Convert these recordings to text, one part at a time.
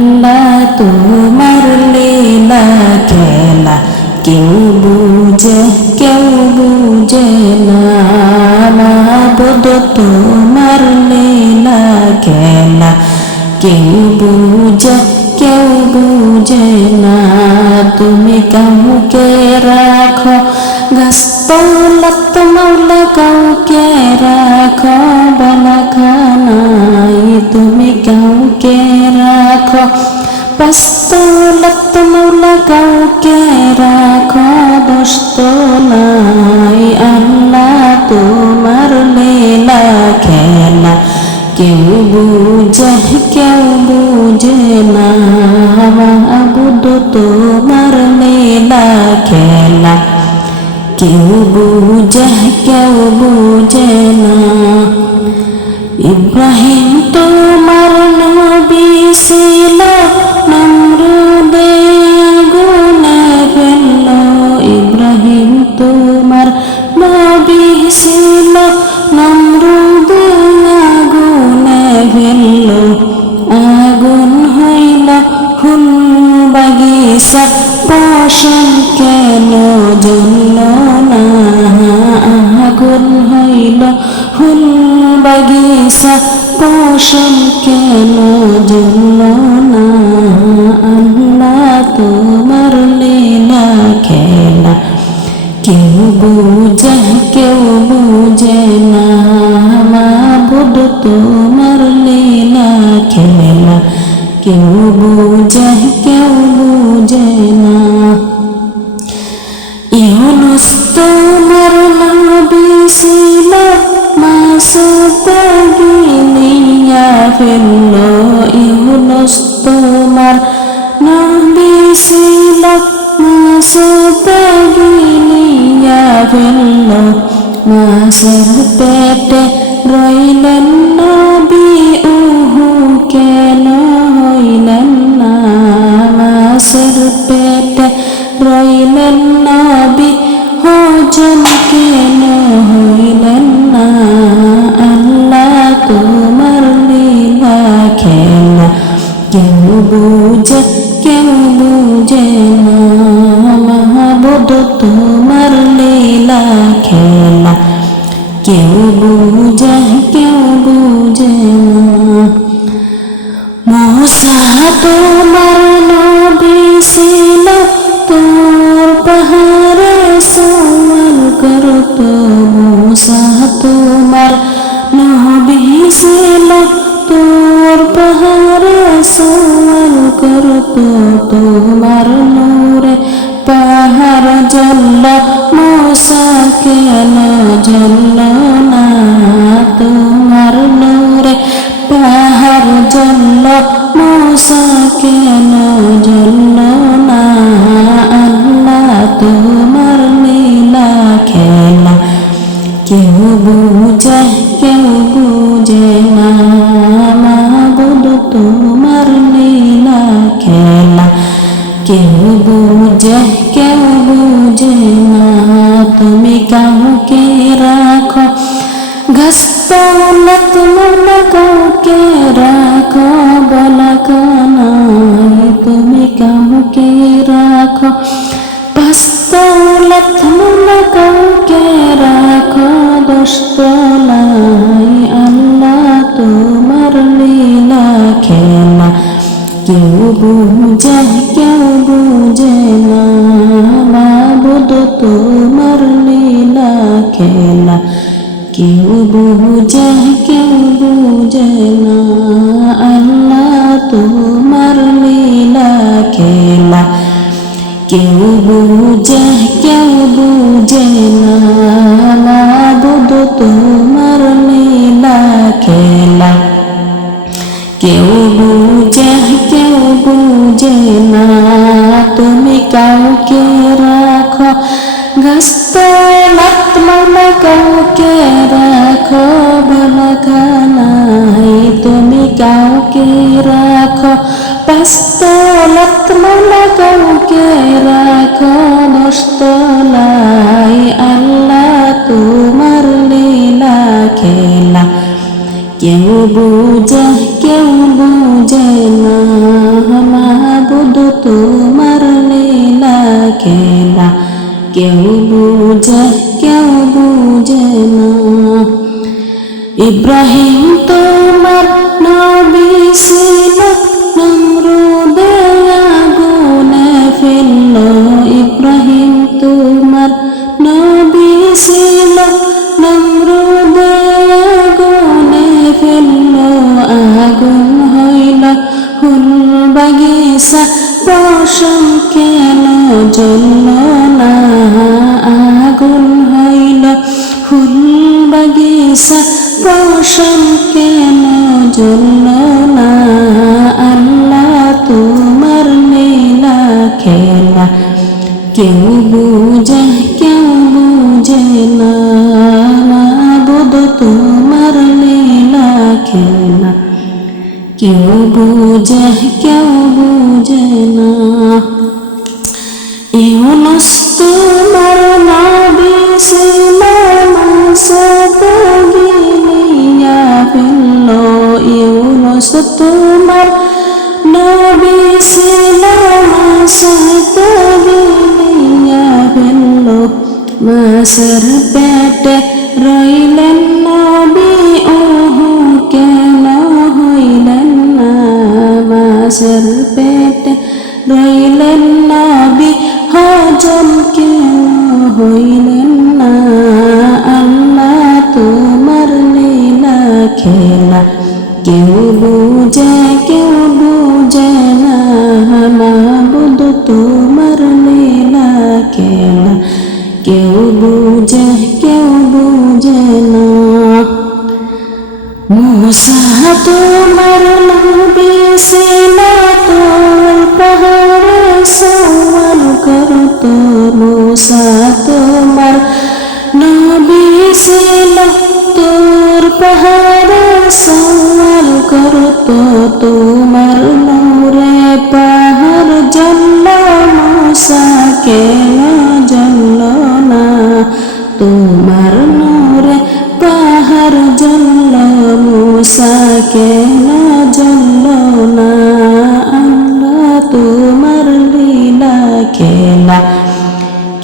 আল্লাহ তোমার লীলা খেলা কেউ বুঝে না মাবুদ তোমার লীলা খেলা কেউ বুঝে না তুমি কাউকে রাখো গাছতলাত মাওলা কাউকে রাখো বালাখানায় তুমি কাউকে রাখো পাঁচতলাত মাওলা কাউকে রাখো দশতলায় আল্লাহ তোমার লীলা খেলা কেউ বুঝে না মাবুদ তোমার লীলা খেলা কেউ বুঝে না ইব্রাহিম তোমার নবী ছিল নমরুদে আগুনে ফেলল ইব্রাহিম তোমার নবী ছিল নমরুদে আগুনে ফেলল আগুন হইল ফুল বাগিচা পশম কেন জ্বলল না আগুন হইল ফুল বাগিচা পশম কেন জ্বলল না আল্লাহ তোমার লীলা খেলা কেউ বুঝে না মাবুদ তোমার লীলা খেলা কেউ বুঝে না ইউনুস তোমার নবী ছিল মাছতে গিলিয়া ফেলল ইউনুস তোমার নবী ছিল মাছতে গিলিয়া ফেলল মাছের পেটে রইলেন নবী উহু কেন হইলেন না মাছের পেটে রইলেন নবী হজম কেন হইলেন না আল্লাহ তোমার লীলা খেলা কেউ বুঝে না মাবুদ তোমার লীলা খেলা কেউ বুঝে না মূসা তোমার নবী ছিল তোর পাহাড়ে সওয়াল করত মূসা তোমার নবী ছিল তোর পাহাড়ে সওয়াল করত তোমার নূরে পাহাড় জ্বলল মূসা কেন জ্বলল না তোমার নূরে পাহাড় জ্বলল মূসা কেন জ্বলল না আল্লাহ তোমার লীলা খেলা কেউ বুঝে না মাবুদ তোমার লীলা খেলা কেউ বুঝে না তুমি কাউকে রাখো গাছতলাত মাওলা কাউকে রাখো বালাখানায় তুমি কাউকে রাখো পাঁচতলাত মাওলা কাউকে রাখো দশতলায় আল্লাহ তোমার লীলা খেলা কেউ বুঝে না মাবুদ তোমার লীলা খেলা কেউ বুঝে না আল্লাহ তোমার লীলা খেলা কেউ বুঝে না মাবুদ তোমার লীলা খেলা কেউ বুঝে না তুমি কাউকে রাখো গাছতলাত মাওলা কাউকে রাখো বালাখানায় তুমি কাউকে রাখো পাঁচতলাত মাওলা কাউকে রাখো দশতলায় আল্লাহ তোমার লীলা খেলা কেউ বুঝে না কেউ বুঝে কেউ বুঝে না। ইব্রাহিম তোমার নবী ছিল, নমরুদে আগুনে ফেলল। ইব্রাহিম তোমার নবী ছিল, নমরুদে আগুনে ফেলল। আগুন হইল ফুল বাগিচা, পশম কেন জ্বলল না। আগুন হইল ফুল বাগিচা, পশম কেন জ্বলল না। আল্লাহ তোমার লীলা খেলা, কেউ বুঝে কেউ বুঝে না। মাবুদ তোমার লীলা খেলা, কেউ বুঝে কেউ বুঝে না। ইউনুস তোমার নবী ছিল, মাছতে গিলিয়া ফেলল। ইউনুস তোমার নবী ছিল, মাছতে গিলিয়া ফেলল। মাছের পেটে রইলেন নবী, ওহো কেন হইলেন না। মাছের পেটে রইলেন নবী, হজম কেন হইলেন না। আল্লাহ তোমার লীলা খেলা, কেউ বুঝে কেউ বুঝে না। মাবুদ তোমার লীলা খেলা, কেউ বুঝে কেউ বুঝে না। মূসা তোমার নবী ছিল, তোর পাহাড়ে সওয়াল করত। মূসা তোমার নবী ছিল, তোর পাহাড়ে সওয়াল করত। তোমার নূরে পাহাড় জ্বলল, মূসা কেন জ্বলল না। তোমার নূরে পাহাড় জ্বলল, মূসা কেন জ্বলল না। আল্লাহ তোমার লীলা খেলা,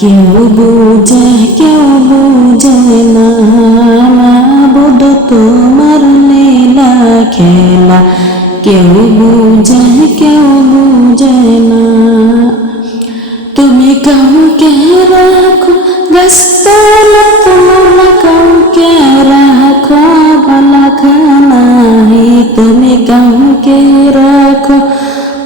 কেউ বুঝে কেউ বুঝে না। মাবুদ তোমার লীলা খেলা, কেউ বুঝে কেউ বুঝে না। তুমি কাউকে রাখো গাছতলায়, তোমরা কাউকে রাখো বালাখানায়। তুমি কাউকে রাখো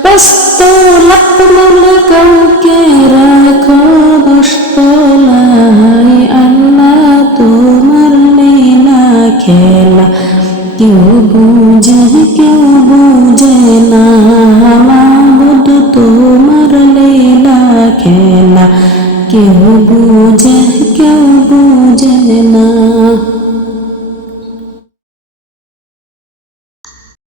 পাঁচতলায়, তোমরা কাউকে রাখো দশতলায়। আল্লাহ তোমার লীলা খেলা, কেউ বুঝে কেউ বুঝে না। মাবুদ তোমার লীলা খেলা, কেউ বুঝে কেউ বুঝে না।